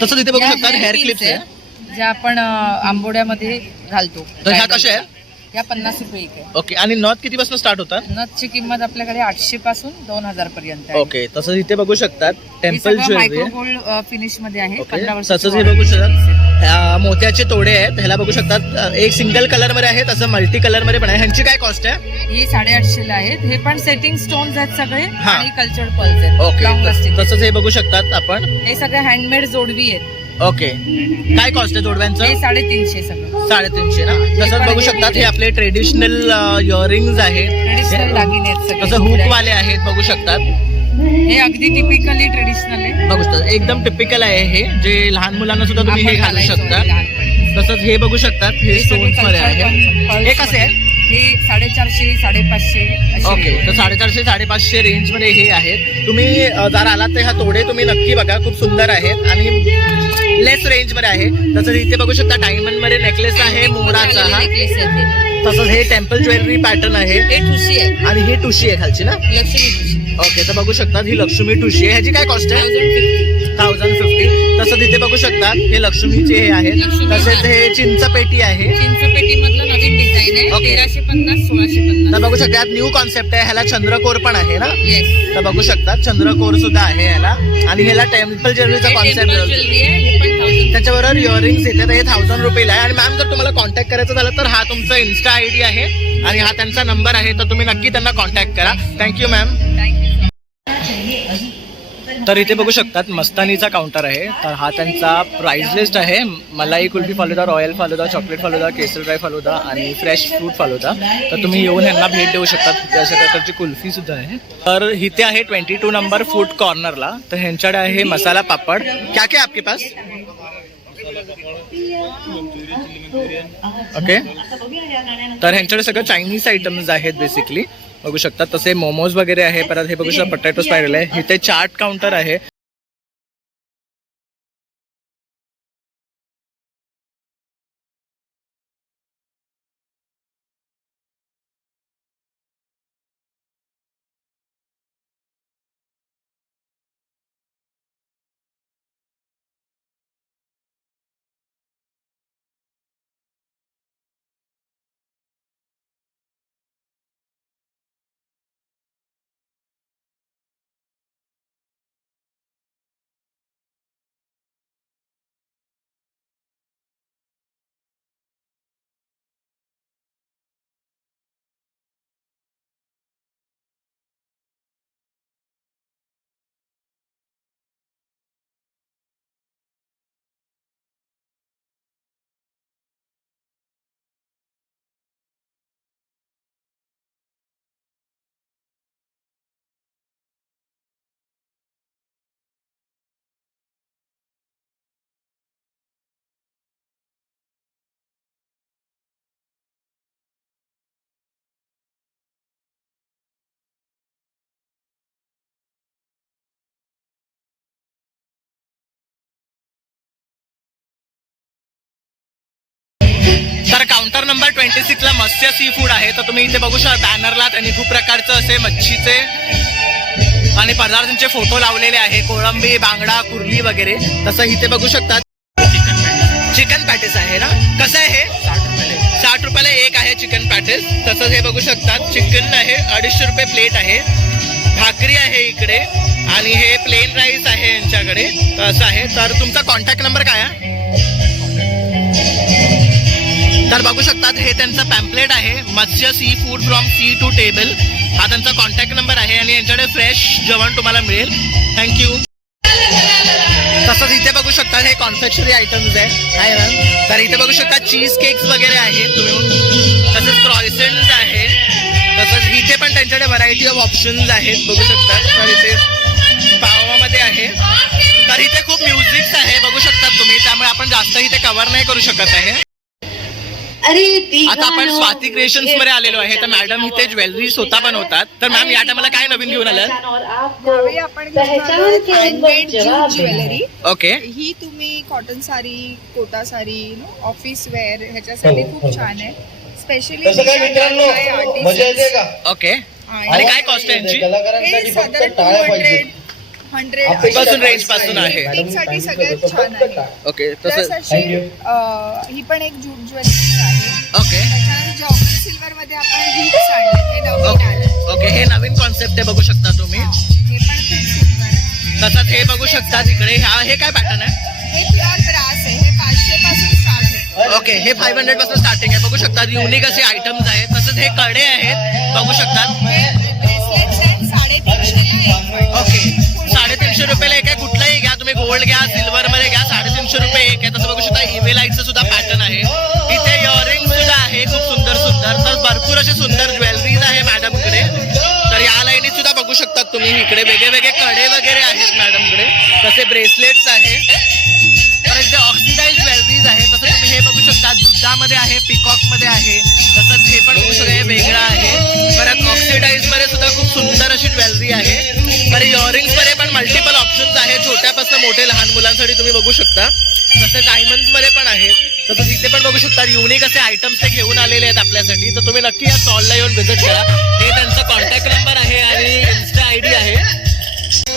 तसंच इथे बघू शकतात हेअर क्लिप्स आहे. ज्या आपण आंबोड्यामध्ये घालतो. तर ह्या कशा आहे? या 50 रुपये एक आहे. ओके, आणि नथ कितीपासून स्टार्ट होतात? नथची किंमत आपल्याकडे 800 पासून 2000 पर्यंत आहे. ओके, तसंच इथे बघू शकतात temple jewellery micro gold finish मध्ये आहे. ओके, 15 वर्षाची तसंच हे बघू शकतात मोत्याचे तोडे आहेत. ह्याला बघू शकतात एक सिंगल कलर मध्ये आहे, तसं मल्टी कलर मध्ये पण आहे. ह्यांची काय कॉस्ट आहे? ही 850 ला आहेत. हे पण सेटिंग स्टोन्स आहेत सगळे हा. आणि कल्चर्ड पर्ल्स आहेत. Okay, long lasting. तसंच हे बघू शकतात आपण. हे सगळे हँडमेड जोडवी आहेत. ओके, काय कॉस्ट आहे जोडव्यांचं? हे 350 सगळं 350 ना. तसंच बघू शकतात हे आपले ट्रेडिशनल इयरिंग्स आहेत. ट्रेडिशनल दागिने आहेत सगळे. तसं हुक वाले आहेत बघू शकतात. हे अगदी टिपिकली ट्रेडिशनल आहे. बघू शकता एकदम टिपिकल आहे हे, जे लहान मुलांना सुद्धा तुम्ही हे आपण घालू घालायचो शकता. लहानपणी. तसंच हे बघू शकतात हे हे सगळे स्टोन्स मध्ये आहे. cultural हे pearls कसे आहे? हे 450, 550 ओके, तर 450 550 रेंज मध्ये हे आहेत. तुम्ही जर आलात तर ह्या तोडे तुम्ही नक्की बघा, खूप सुंदर आहेत आणि लेस रेंज मध्ये आहे. तसंच इथे बघू शकता डायमंड मध्ये नेकलेस आहे मोराचा हा. नेकलेस आहे. तसंच हे टेम्पल ज्वेलरी पॅटर्न आहे हे ठुशी आहे. आणि ही टुशी आहे खालची ना. लक्ष्मी ठुशी. ओके, तर बघू शकतात ही लक्ष्मी टुशी आहे. ह्याची काय कॉस्ट आहे? 1050. 1050. तसंच इथे बघू शकतात हे लक्ष्मीचे हे आहेत. लक्ष्मी तसेच हे चिंचपेटी आहे. चिंचपेटी मधलं नवीन डिझाईन आहे. ओके. 1350, 1650. तर बघू शकतात न्यू कॉन्सेप्ट आहे. ह्याला चंद्रकोर पण आहे ना. येस. तर बघू शकतात चंद्रकोर सुद्धा आहे ह्याला, आणि ह्याला टेम्पल ज्वेलरीचा कॉन्सेप्ट ज्वेलरी आहे. हे पण 1000. त्याच्याबरोबर इयरिंग्स येतात. हे 1000 रुपयाला आहे. आणि मॅम जर तुम्हाला कॉन्टॅक्ट करायचं झालं तर हा तुमचा इन्स्टा आयडी आहे आणि हा त्यांचा नंबर आहे, तर तुम्ही नक्की त्यांना कॉन्टॅक्ट करा. Thank you ma'am. तर इथे बघू शकतात मस्तानीचा काउंटर आहे. तर हा त्यांचा प्राइस लिस्ट आहे. मलाई कुल्फी फालुदा, रॉयल फालुदा, चॉकलेट फालुदा, केसर ड्राय फालुदा आणि फ्रेश फ्रूट फालुदा. तर तुम्ही येऊन यांना भेट देऊ शकता. तिथे अशा प्रकारची कुल्फी सुद्धा आहे. तर इथे आहे 22 नंबर फूड कॉर्नरला. तर ह्यांच्याकडे आहे मसाला पापड. क्या क्या आपके पास? ओके, तर ह्यांच्याकडे सगळं चायनीज आयटम्स आहेत बेसिकली. बघू शकता तसे मोमोज वगैरे आहे. परत हे बघू शकता पोटॅटो स्पायरल आहे. इथे चाट काउंटर आहे. तर काउंटर नंबर 26 ला मत्स्य सी फूड आहे. तर तुम्ही इथे बघू शकता बॅनरला त्यांनी खूप प्रकारचं असे मच्छीचे आणि पदार्थांचे फोटो लावलेले आहे. कोळंबी, बांगडा, कुर्ली वगैरे. तसं इथे बघू शकता चिकन पॅटीस आहे ना. कसं आहे हे? 60 रुपयाला एक आहे चिकन पॅटीस. तसंच हे बघू शकतात चिकन आहे 250 रुपये प्लेट आहे. भाकरी आहे इकडे आणि हे प्लेन राईस आहे यांच्याकडे. तर असं आहे. तर तुमचा कॉन्टॅक्ट नंबर काय आहे? तर बघू शकतात हे त्यांचं पॅम्पलेट आहे. Matsya sea food from sea to table हा त्यांचा कॉन्टॅक्ट नंबर आहे आणि यांच्याकडे फ्रेश जेवण तुम्हाला मिळेल. थँक्यू. तसंच इथे बघू शकता हे कॉन्फेक्शनरी आयटम्स आहे मॅम. तर इथे बघू शकता चीज केक्स वगैरे आहेत तुम्ही. तसेच क्रॉइसेंट्स आहे. तसंच इथे पण त्यांच्याकडे व्हरायटी ऑफ ऑप्शन्स आहेत बघू शकता. तर इथे पावामध्ये आहे. तर इथे खूप म्युझिक्स आहे बघू शकता तुम्ही. त्यामुळे आपण जास्त इथे कव्हर नाही करू शकत आहे. आता आपण स्वाती क्रिएशन्स मध्ये आलेलो आहे. तर मॅडम इथे ज्वेलरी स्वतः बनवतात. तर मॅम या टायमाला काय नवीन घेऊन आलं? यावेळी आपण हँडमेड जूट ज्वेलरी. ओके. ही तुम्ही cotton sari, Kota sari, office wear ह्याच्यासाठी खूप छान आहे. Specially okay. आणि काय कॉस्ट आहे यांची? साधारण 200 पासून रेंज पासून आहे. साठी सगळ्यात छान आहे. ओके. प्लस तसं अशी ही पण एक जूट ज्वेलरी आहे. ओके. त्याच्यानंतर जॉर्जन सिल्वर मध्ये आपण हुक्स आणले. हे नवीन आले. ओके. हे नवीन कॉन्सेप्ट आहे बघू शकता तुम्ही. हे पण खूप सुंदर आहे. तसंच हे बघू शकता तिकडे. हे काय पॅटर्न आहे? हे प्युअर ब्रास आहे. हे 500 पासून स्टार्ट आहे. ओके. हे 500 पासून स्टार्टिंग आहे बघू शकता. युनिक असे आयटम्स आहेत. तसंच हे कडे आहेत बघू शकता. ब्रेसलेट्स आहेत 350 ओके. 350 रुपयाला एक आहे. कुठलाही घ्या तुम्ही. गोल्ड घ्या, सिल्वर मध्ये घ्या. 350 रुपये एक आहे. तसं बघू शकता इव्हेलाइटचं सुद्धा पॅटर्न आहे. इथे इयरिंग सुद्धा आहे खूप सुंदर सुंदर. तर भरपूर असे सुंदर ज्वेलरीज आहे मॅडमकडे. तर या लाईनीत सुद्धा बघू शकता तुम्ही. इकडे वेगळे वेगळे कडे वगैरे आहेत मॅडमकडे. तसे ब्रेसलेट्स आहे. तर इथे ऑक्सिडाइज ज्वेलरीज आहे. तसं तुम्ही हे बघू शकता दुधामध्ये आहे, पिकॉक मध्ये आहे. तसंच हे पण बघू शकता हे वेगळं आहे. परत ऑक्सिडाइज मध्ये सुद्धा खूप सुंदर अशी ज्वेलरी आहे. तर इयरिंग्स मध्ये पण मल्टिपल ऑप्शन्स आहे. छोट्यापासून मोठे लहान मुलांसाठी तुम्ही बघू शकता. तसं डायमंड्स मध्ये पण आहेत. तसंच इथे पण बघू शकता युनिक असे आयटम्स ते घेऊन आलेले आहेत आपल्यासाठी. तर तुम्ही नक्की या स्टॉलला येऊन व्हिजिट करा. हे त्यांचा कॉन्टॅक्ट नंबर आहे आणि इन्स्टा ID आहे.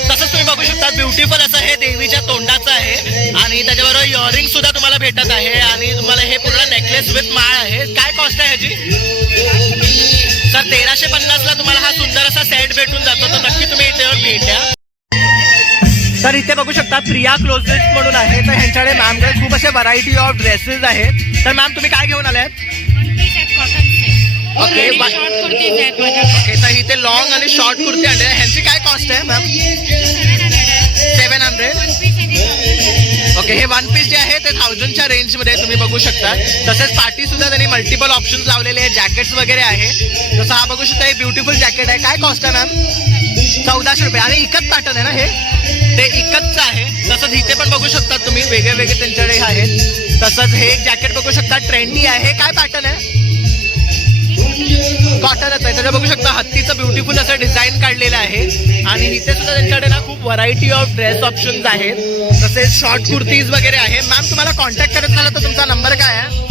तसंच तुम्ही बघू शकता ब्युटिफुल असं हे देवीच्या तोंडाचं आहे आणि त्याच्याबरोबर इयरिंग सुद्धा तुम्हाला भेटत आहे आणि तुम्हाला हे पूर्ण नेकलेस विथ माळ आहे. काय कॉस्ट आहे ह्याची? सर 1350 ला तुम्हाला हा सुंदर असा सेट भेटून जातो. तर नक्की तुम्ही इथे येऊन भेट द्या. तर इथे बघू शकता प्रिया क्लोजेट म्हणून आहे. तर ह्यांच्याकडे मॅमकडे खूप असे व्हरायटी ऑफ ड्रेसेस आहेत. तर मॅम तुम्ही काय घेऊन आल्यात? ओके. ओके. तर इथे लॉंग आणि शॉर्ट कुर्ती आणले. ह्यांची काय कॉस्ट आहे मॅम? 700. ओके. हे वन पीस जे आहे ते 1000च्या रेंजमध्ये तुम्ही बघू शकता. तसेच पार्टी सुद्धा त्यांनी मल्टिपल ऑप्शन्स लावलेले आहेत. जॅकेट्स वगैरे आहे. जसं हा बघू शकता हे ब्युटिफुल जॅकेट आहे. काय कॉस्ट आहे मॅम? 1400 रुपये. आणि इकत पॅटर्न आहे ना हे? ते इकतचं आहे. तसंच इथे पण बघू शकता तुम्ही वेगळे वेगळे त्यांच्याकडे आहेत. तसंच हे एक जॅकेट बघू शकता ट्रेंडी आहे. काय पॅटर्न आहे? कॉटनच आहे. त्याचं बघू शकता हत्तीचं ब्युटिफुल असं डिझाईन काढलेलं आहे. आणि इथे सुद्धा त्यांच्याकडे ना खूप व्हरायटी ऑफ ड्रेस ऑप्शन्स आहेत. तसेच शॉर्ट कुर्तीज वगैरे आहे. मॅम तुम्हाला कॉन्टॅक्ट करत झाला तर तुमचा नंबर काय आहे?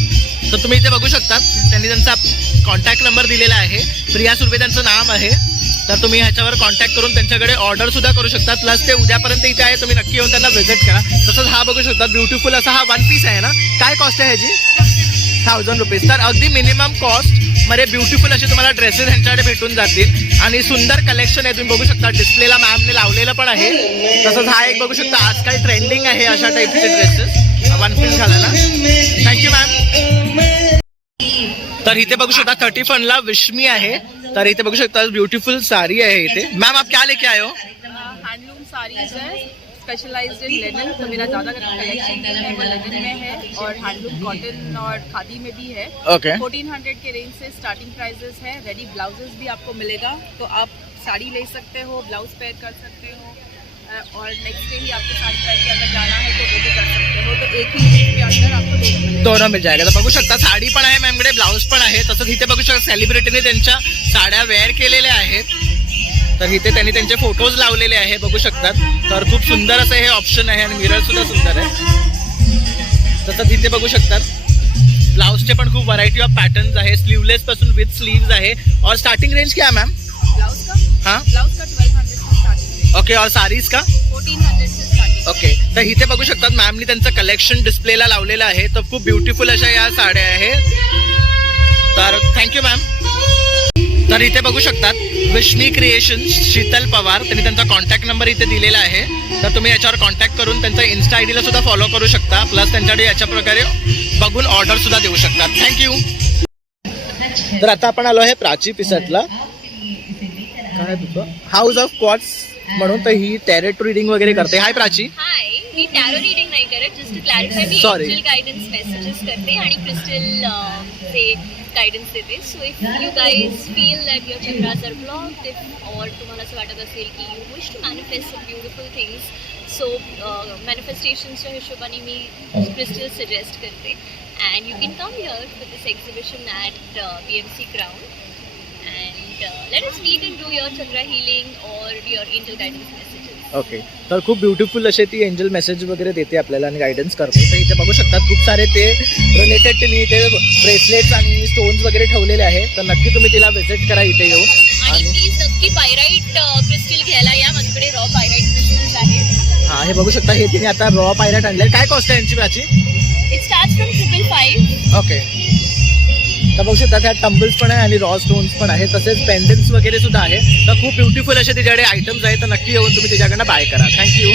तर तुम्ही इथे बघू शकता त्यांनी त्यांचा कॉन्टॅक्ट नंबर दिलेला आहे. प्रिया सुर्वे त्यांचं नाव आहे. तर तुम्ही ह्याच्यावर कॉन्टॅक्ट करून त्यांच्याकडे ऑर्डर सुद्धा करू शकता. प्लस ते उद्यापर्यंत इथे आहे. तुम्ही नक्की येऊन त्यांना व्हिजिट करा. तसंच हा बघू शकता ब्युटिफुल असा हा वन पीस आहे ना. काय कॉस्ट आहे ह्याची? 1000 रुपीज. तर अगदी मिनिमम कॉस्ट मध्ये ब्युटिफुल असे तुम्हाला ड्रेसेस ह्यांच्याकडे भेटून जातील आणि सुंदर कलेक्शन आहे. तुम्ही बघू शकता डिस्प्लेला मॅमने लावलेलं पण आहे. तसंच हा एक बघू शकता आजकाल ट्रेंडिंग आहे अशा टाईपचे ड्रेसेस वन पीस घालायला. Thank you ma'am. तर इथे बघू शकता 31 ला विश्मी आहे. तर इथे बघू शकता ब्युटिफुल साड़ी है इथे. मैम आप क्या लेके आए हो? हैंडलूम साड़ीज है स्पेशलाइज्ड इन लेदर. तो मेरा ज़्यादा कलेक्शन है वो लेदर में है और हैंडलूम कॉटन और खादी में भी है. ओके. 1400 के रेंज से स्टार्टिंग प्राइजेस है. रेडी ब्लाउजेस भी आपको मिलेगा. तो आप साड़ी ले सकते हो, ब्लाउज पेयर कर सकते हो और नेक्स्ट डे ही आपको साड़ी पहन के अगर जाना है तो वो भी कर सकते हो. तो एक ही रेट के अंदर आपको दोनों मिल जाएगा. तर बघू शकता साडी पण आहे मॅमकडे, ब्लाऊज पण आहे. तसंच इथे बघू शकता सेलिब्रिटीने त्यांच्या साड्या वेअर केलेल्या आहेत. तर इथे त्यांनी त्यांचे फोटोज लावलेले आहे बघू शकतात. तर खूप सुंदर असं हे ऑप्शन आहे आणि मिरर सुद्धा सुंदर आहे. तसंच इथे बघू शकतात ब्लाउजचे पण खूप व्हरायटी ऑफ पॅटर्न्स आहे, स्लीवलेस पासून विथ स्लीव्स आहे. और स्टार्टिंग रेंज क्या है मैम? ब्लाउज का हाँ ब्लाउज का 1200 से स्टार्टिंग ओके. और साडीज का? 1400 से स्टार्टिंग. ओके. तर इथे बघू शकतात मॅमनी त्यांचं कलेक्शन डिस्प्लेला लावलेलं आहे. तर खूप ब्युटिफुल अशा या साड्या आहेत. तर थँक्यू मॅम. तर इथे बघू शकतात विश्मी क्रिएशन शीतल पवार, त्यांनी त्यांचा कॉन्टॅक्ट नंबर इथे दिलेला आहे. तर तुम्ही याच्यावर कॉन्टॅक्ट करून त्यांचा इन्स्टा आय डीला सुद्धा फॉलो करू शकता. प्लस त्यांच्याकडे याच्या प्रकारे बघून ऑर्डर सुद्धा देऊ शकतात. थँक्यू. तर आता आपण आलो आहे प्राची पिसटला. काय तुझं हाऊस ऑफ क्वार्ट्स म्हणून. तर ही टॅरेट रीडिंग वगैरे करते. हाय प्राची. हाय, मी टॅरो रीडिंग नाही करत, जस्ट क्लॅरिफाय मी Sorry. एंजल गायडन्स मेसेजेस करते आणि क्रिस्टल चे गायडन्स देते. So if you guys feel that your chakras are blocked, और तुम्हाला असं वाटत असेल की you wish to manifest some beautiful things, so मॅनिफेस्टेशनच्या हिशोबाने मी क्रिस्टल सजेस्ट करते. And you can come here for this exhibition at BMC Crown. And let us meet and do your chakra healing or your angel guidance messages. Okay. तर खूप beautiful असे ती angel message वगैरे देते आपल्याला आणि guidance करते. तर इथे बघू शकतात खूप सारे ते रिलेटेड त्यांनी इथे ब्रेसलेट्स आणि स्टोन्स वगैरे ठेवलेले आहेत. तर नक्की तुम्ही तिला व्हिजिट करा इथे येऊन. आणि प्लीज नक्की पायराईट क्रिस्टल घ्यायला या. माझ्याकडे रॉ पायराईट क्रिस्टल्स आहेत. हां, हे बघू शकता. हे तिने आता रॉ पायरेट आणले. काय कॉस्ट आहे यांची Prachi? It starts from 555. Okay. तर बघू शकता त्यात टंबल्स पण आहे आणि रॉ स्टोन्स पण आहे, तसेच पेंडन्स वगैरे सुद्धा आहे. तर खूप ब्युटिफुल असे तिच्याकडे आयटम्स आहेत. तर नक्की येऊन तुम्ही तिच्याकडनं बाय करा. थँक्यू.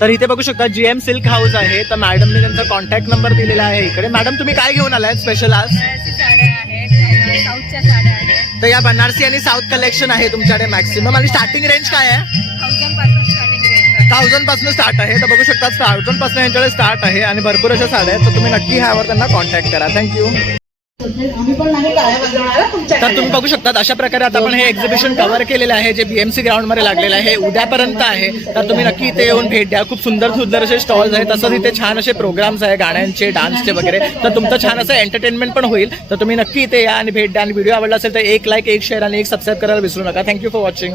तर इथे बघू शकता GM सिल्क हाऊस आहे. तर मॅडमने त्यांचा कॉन्टॅक्ट नंबर दिलेला आहे इकडे. मॅडम तुम्ही काय घेऊन आलाय स्पेशल आज? साड्या आहेत, साऊथच्या साड्या आहेत. तर या बनारसी आणि साऊथ कलेक्शन आहे तुमच्याकडे मॅक्सिमम. आणि स्टार्टिंग रेंज काय आहे? 1000 पासून स्टार्टिंग रेंज. 1000 पासून स्टार्ट आहे. तर बघू शकता 1000 पासून यांच्याकडे स्टार्ट आहे आणि भरपूर अशा साड्या आहेत. तर तुम्ही नक्की ह्यावर त्यांना कॉन्टॅक्ट करा. थँक्यू. तर तुम्ही बघू शकता अशा प्रकारे आता आपण हे एक्झिबिशन कव्हर केलेलं आहे, जे BMC ग्राउंडमध्ये लागलेलं आहे. उद्यापर्यंत आहे. तर तुम्ही नक्की इथे येऊन भेट द्या. खूप सुंदर सुंदर असे स्टॉल्स आहेत. तसंच इथे छान असे प्रोग्राम्स आहे, गाण्यांचे, डान्सचे वगैरे. तर तुमचं छान असं एंटरटेनमेंट पण होईल. तर तुम्ही नक्की इथे या आणि भेट द्या. आणि व्हिडिओ आवडला असेल तर एक लाईक, एक शेअर आणि एक सबस्क्राईब करायला विसरू नका. Thank you for watching.